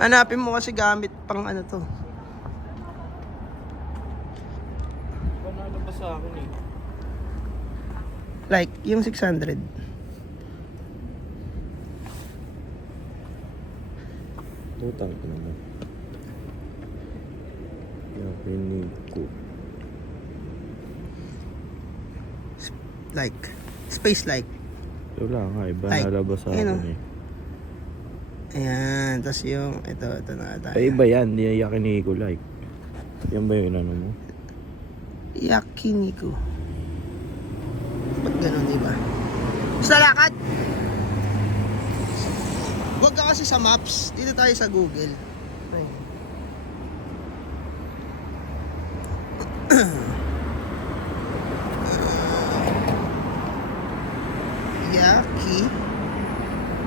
Hanapin mo kasi gamit pang ano to. Panalo pa sa akin eh. Like, yung 600. Tutang ko naman. Yakinig ko. Like, space like. Wala nga, iba Ay, nalabas sa ayun, akin eh. Ayan, tapos yung, ito na tayo. Ay, iba yan, hindi yakininig ko like. Yan ba yung ano mo? Yakiniku. Ba't ganun, diba? Basta lakad! Huwag ka kasi sa maps. Dito tayo sa Google. Ay.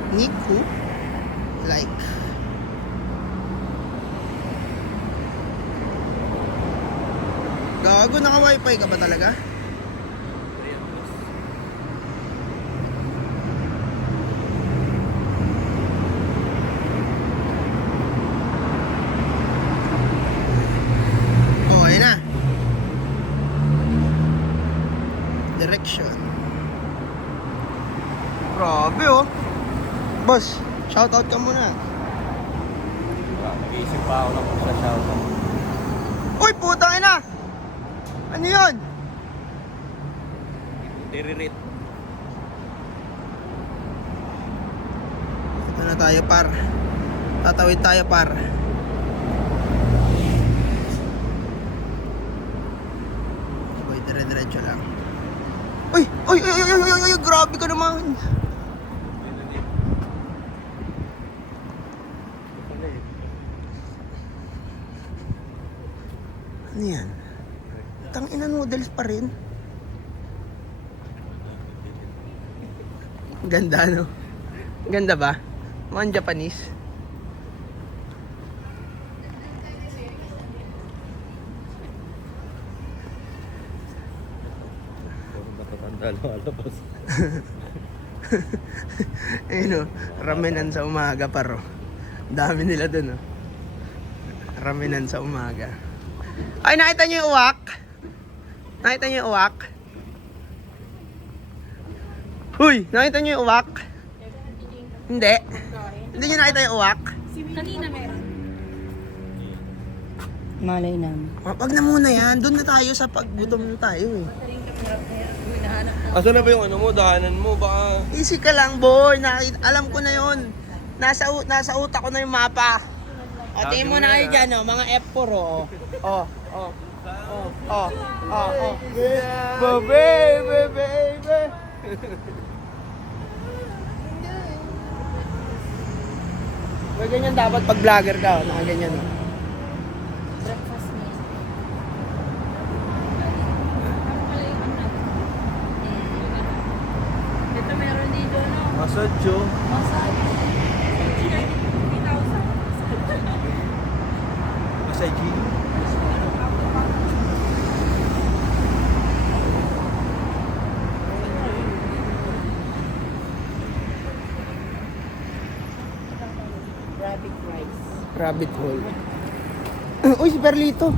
Yakiniku. Like. Gago, naka-wifi ka ba talaga? Okay na. Direction. Grabe oh. Boss, shoutout ka muna. Nag-iisip pa ako lang kung sa shoutout. Uy, putang ina! Ano yun? Tiririt. Ito na tayo par. Tatawid tayo par. Boy, dire-diretso lang. Uy! Uy! Uy! Uy! Uy! Uy! Uy! Grabe ka naman! Ano yan? Tangina, noodles pa rin. Ganda, no? Ganda ba? Mukhang Japanese. Matatanda lumalabas. Ayun o, ramenan sa umaga paro. Dami nila dun o. Ramenan sa umaga. Ay, nakita niyo yung uwak? Nakita niyo yung uwak? Huy, nakita niyo yung uwak? Hindi. Hindi niyo nakita yung uwak? Kanina meron. Malay namin. Wag na muna yan. Doon na tayo sa paggutom na tayo eh. Asa na ba yung ano mo, daanan mo? Baka... Easy ka lang, boy. Alam ko na yon. Nasa utak ko na yung mapa. O, tingin mo na kayo dyan, oh, mga F4, oh. Oh, oh. Oh, oh, oh, oh. Baby, baby. May ganyan dapat pag vlogger ka, oh. Nakaganyan, oh. Breakfast meal. Ito meron dito, no? Masadyo. Massage. 3,000. Masadyo. Rabbit rice. Rabbit hole. Uy, si Perlito.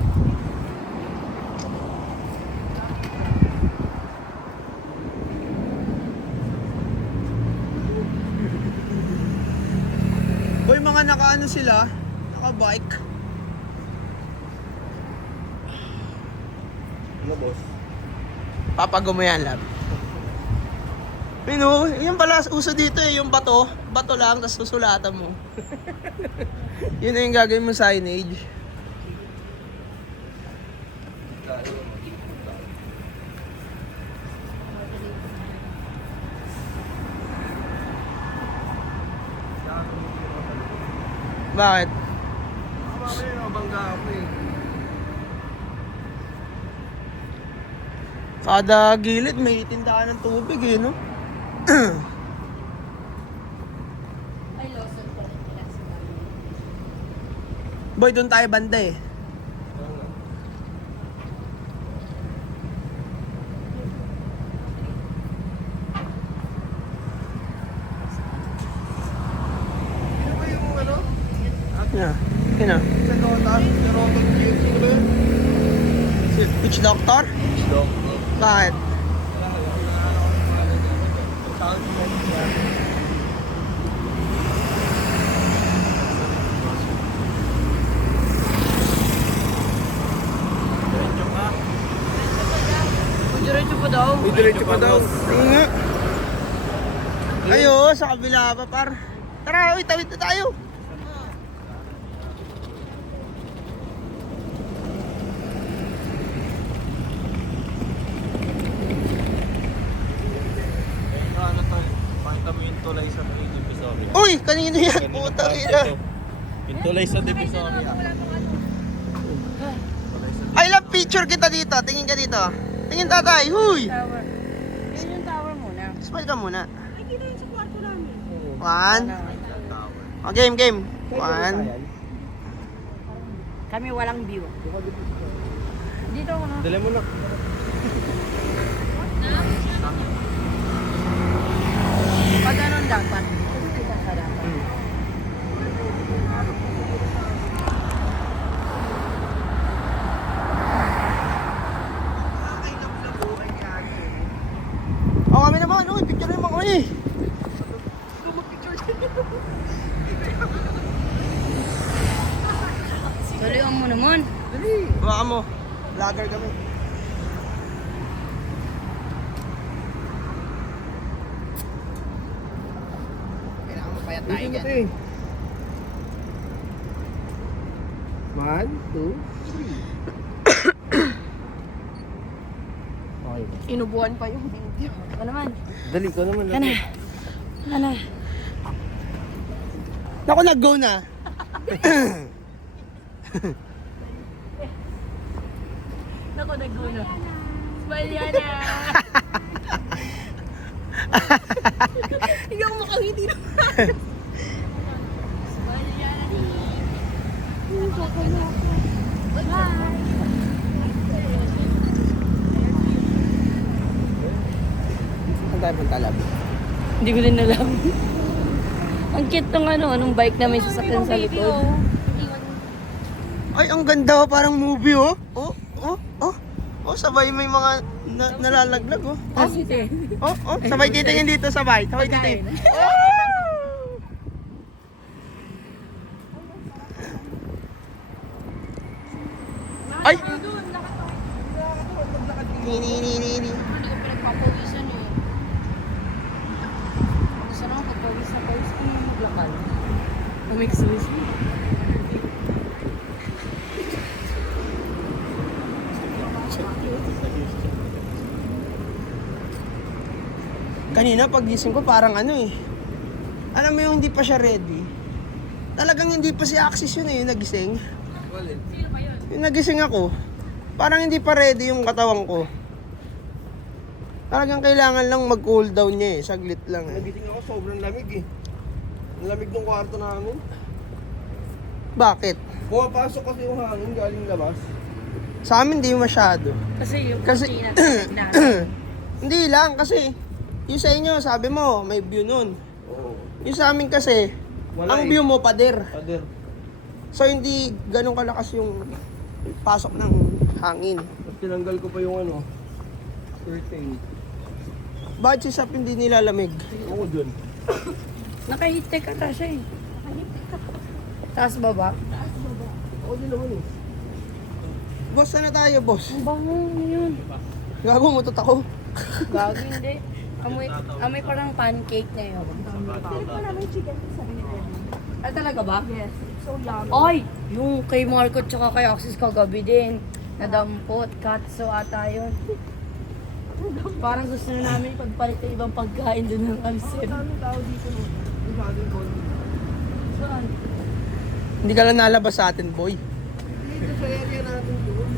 Uy, mga naka-ano sila? Naka-bike. Ano, boss? Papago mo yan, lab. Pino, yun pala uso dito eh, yung bato. Bato lang, tapos susulatan mo. Yun na yung gagawin mo signage. Bakit? Mamaya nabangga ako eh. Kada gilid may tindahan ng tubig eh, no? Ay, Lawson pa rin nila sila. Boy, doon tayo banda eh. Ano ba yung ano? Yeah. Yun ah. Which doctor? Bakit? Diretso pa daw. Diretso pa daw. Ayun nga. Ayo, sa kabila pa par. Tara, uy, tawid na tayo. Ano to? Pakita mo yung tulay sa Divisoria. Uy, kanino yan? Puta ina. Yung tulay sa Divisoria. I love picture kita dito. Tingin ka dito. Tingin tatay. Huy! Tower. Yun yung tower muna. Smile ka muna. One. Oh, game, game. One. Kami walang view. Dito ako na. Dali mo na. Pag ganun dapat. Kita ka dapat. Oh, kami naman. Uy, picture naman kami. Tuloy mo naman. Baka mo. Vlogger kami. Kailangan mapayat tayo dyan. 1, 2, 3. Inubuan pa yung video. Ano naman? Dali ko naman. Ano? Ano? Naku, nag-go na. Nako, naguna. Smile yan na. Hindi ako makangiti na. Smile yan na. Bye. Saan tayo punta, lab? Hindi ko din alam. Ang cute ng anong bike na may sasakyan sa likod. Ay, ang ganda oh, parang movie oh. Oh, oh, oh. Oh, sabay may mga nalalaglag oh. Oh, oh, oh. Sabay titingin dito, sabay. Sabay titingin. Ay! Ni. Hindi ko pinagpapawisan eh. Gusto na ako pagpawis na pawis ko yung maglakad. Umix-uwis mo. Kanina pagising ko parang ano eh. Alam mo yung hindi pa siya ready. Talagang hindi pa si Axis yun eh, yung nagising. Yung nagising ako, parang hindi pa ready yung katawan ko. Talagang kailangan lang mag-cool down niya eh, saglit lang eh. Nagising ako, sobrang lamig eh. Ang lamig ng kwarto namin. Bakit? Pumapasok kasi yung hangin galing labas. Sa amin hindi masyado. Kasi yung Kasi, kurtina na. hindi lang kasi, yung sa inyo, sabi mo, may view nun. Oo. Yung sa amin kasi, Wala ang eh. view mo pader. Pader. So hindi ganun kalakas yung pasok ng hangin. At tinanggal ko pa yung ano, curtain. Bakit si Sap hindi nilalamig? Oo dun. Naka-heat-tech ata siya eh. Taas baba. Oo din naman eh. Boss, sana tayo, boss? Ang bango yun. Gago mo, ako. Gago hindi. Amoy parang pancake na yun. Ah, talaga ba? Yes. So yummy. Ay! Yung kay Marco tsaka kay Axis kagabi din. Nadampot. Katso ata yun. Parang gusto na namin pagpalit ng ibang pagkain doon ng Amsem. Saan? Hindi ka lang nalabas sa atin, boy. Dito sa area natin doon.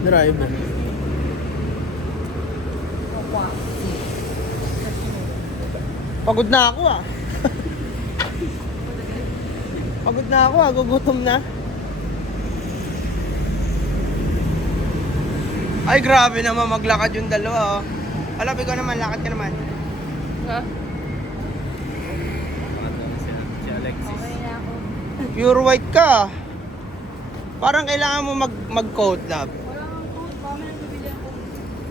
Driver. Pagod na ako ah. Pagod na ako ah, gugutom na. Ay, grabe naman maglakad yung dalawa, oh. Alam, ikaw naman, lakad ka naman. Ha? Si Alexis. Okay na ako. Pure white ka. Parang kailangan mo mag-coat, love. Wala kang coat. Baka may nagbibili ako.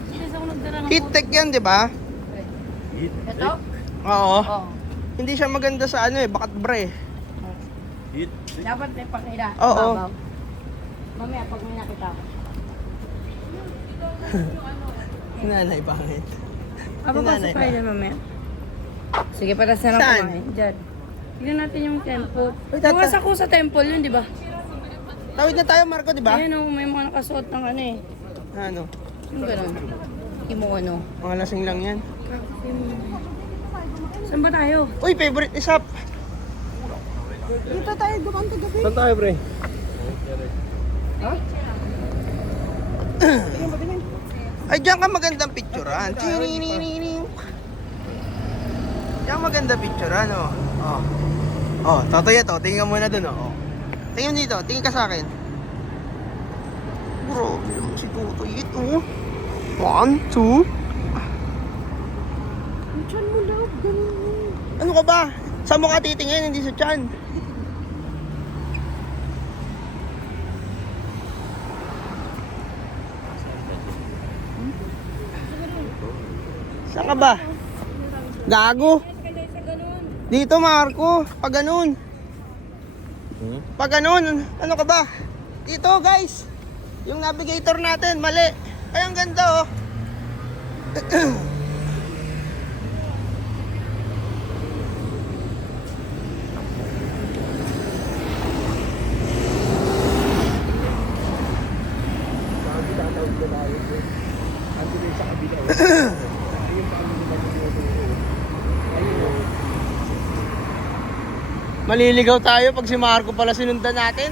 Sinas ako nagdala ng Heat coat. tech yan, di ba? Ito? Oo. Oo. Hindi siya maganda sa ano eh, bakat bre. Hit. Dapat may pakila. Oo. Babaw. Mamaya pag may nakita ko. Nanay, bakit? Papasok kayo mamaya. Sige, patas na lang Saan? kumain. Diyan. Tignan natin yung temple. Uy, tata- Tumas ako sa temple yun, di ba? Tawid na tayo, Marco, di ba? Ayan o, may mga nakasuot ng ano eh. Ano? Yung gano'n. Kimono. Mga lasing lang yan. Saan ba tayo? Uy, favorite isap. Dito tayo, gumanta gabi. Saan tayo, pre? Ay, diyan ka magandang picturean. Tininining. Diyan maganda picturean, oh. Oh. Oh, totoy ito. Tingnan mo na dun, oh. Tingnan dito. Tingin ka sa akin. Grabe naman si Totoy ito. 1, 2. Ang tiyan mo, love. Ganun. Ano ka ba? Saan mo ka titingin? Hindi sa tiyan. Saan ka ba? Gago. Dito, Marco. Pag ganun. Pag ganun. Ano ka ba? Dito, guys. Yung navigator natin, mali. Ay, ang ganda, oh. Maliligaw tayo pag si Marco pala sinundan natin.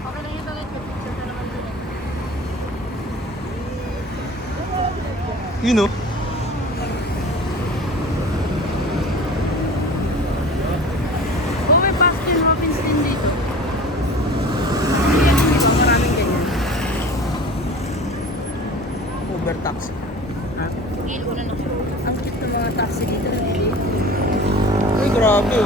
Okay lang yun ulit. Picture na naman dun eh. You know. Oh, may Baskin Robbins din dito. Hindi ako iba, maraming ganyan. Uber taxi. Gil, una na. Ang cute ng mga taxi dito. Ay, grabe.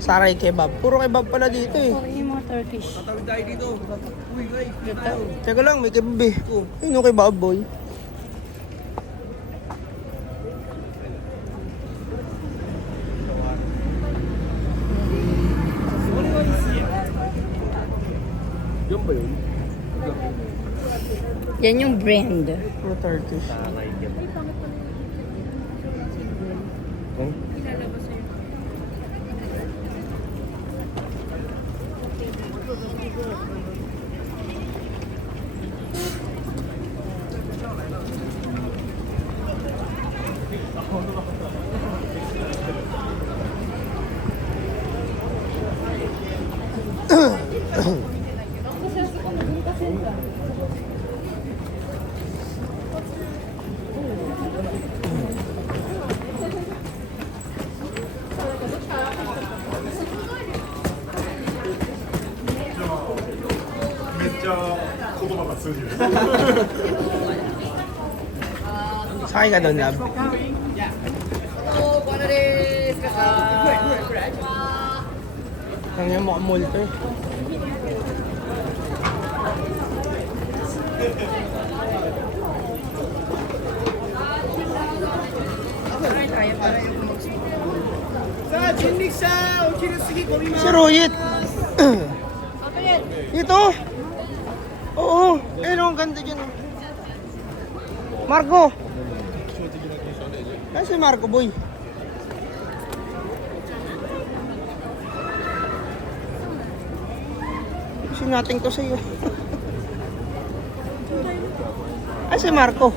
Saray kebab. Puro kebab pala dito eh. Okay, yung mga Turkish. Tawid tayo dito. Uy, guys. Teka lang, may kebab eh. Ayun yung kebab, boy. Yung ba yun? Yan yung brand. Puro Turkish. Sakay ka doon, love. Ang yung mukhang multo eh. Si Royet. Ito. Oo. Ayun, ang ganda dyan. Oh. Marco. Ano si Marco, boy? Sinating to sa'yo. Ay, si Marco.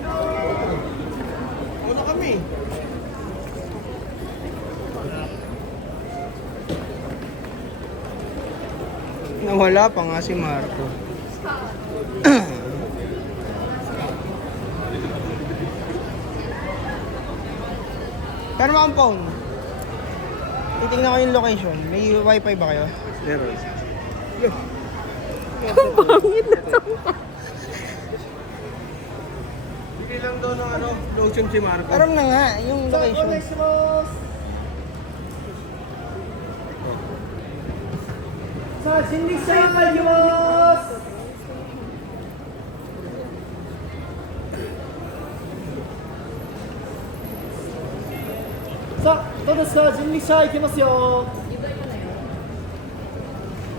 Ano kami? Nawala pa nga si Marco. Pero mo ang phone. Titingnan ko yung location. May wifi ba kayo? Meron. Hindi lang daw ng ano, lotion si Marco. Aram na nga, yung location.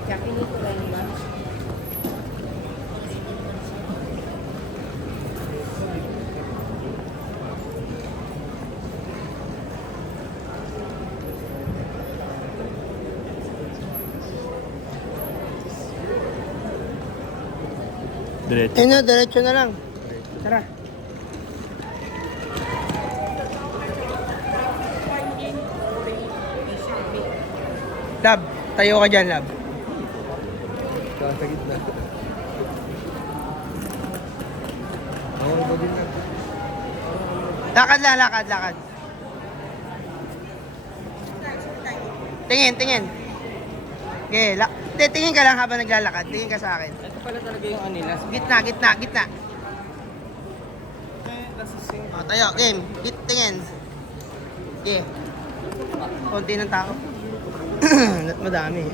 Yakiniku lang ba? Diretso. Ayun na, diretso na lang. Tara. Lab, tayo ka dyan, Lab. Sa gitna. Ako ba din na? Lakad lang, lakad, lakad. Tingin, tingin. Okay, tingin ka lang habang naglalakad. Tingin ka sa akin. Ito pala talaga yung anila. Gitna, gitna, gitna. Nasa sing. O, tayo, game. Tingin. Okay. Konti ng tao. Madami.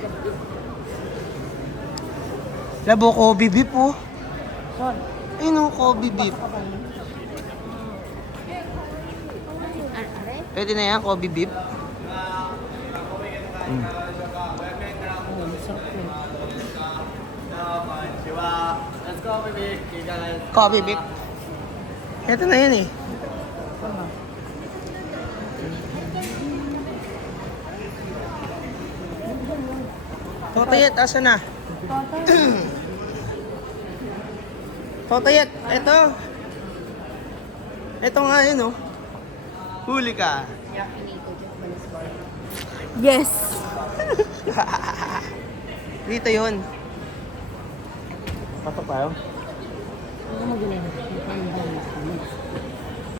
Labo, Kobe beef oh. Ayun oh, Kobe beef. Pwede na yan, Kobe beef. Let's go, baby. Okay, guys. Kobe beef. Ito na yun eh. Totayet, asa na? Totayet, ito. Ito nga yun oh. Huli ka. Yes! Dito yun. Pasok tayo. Ano mo ginagawa?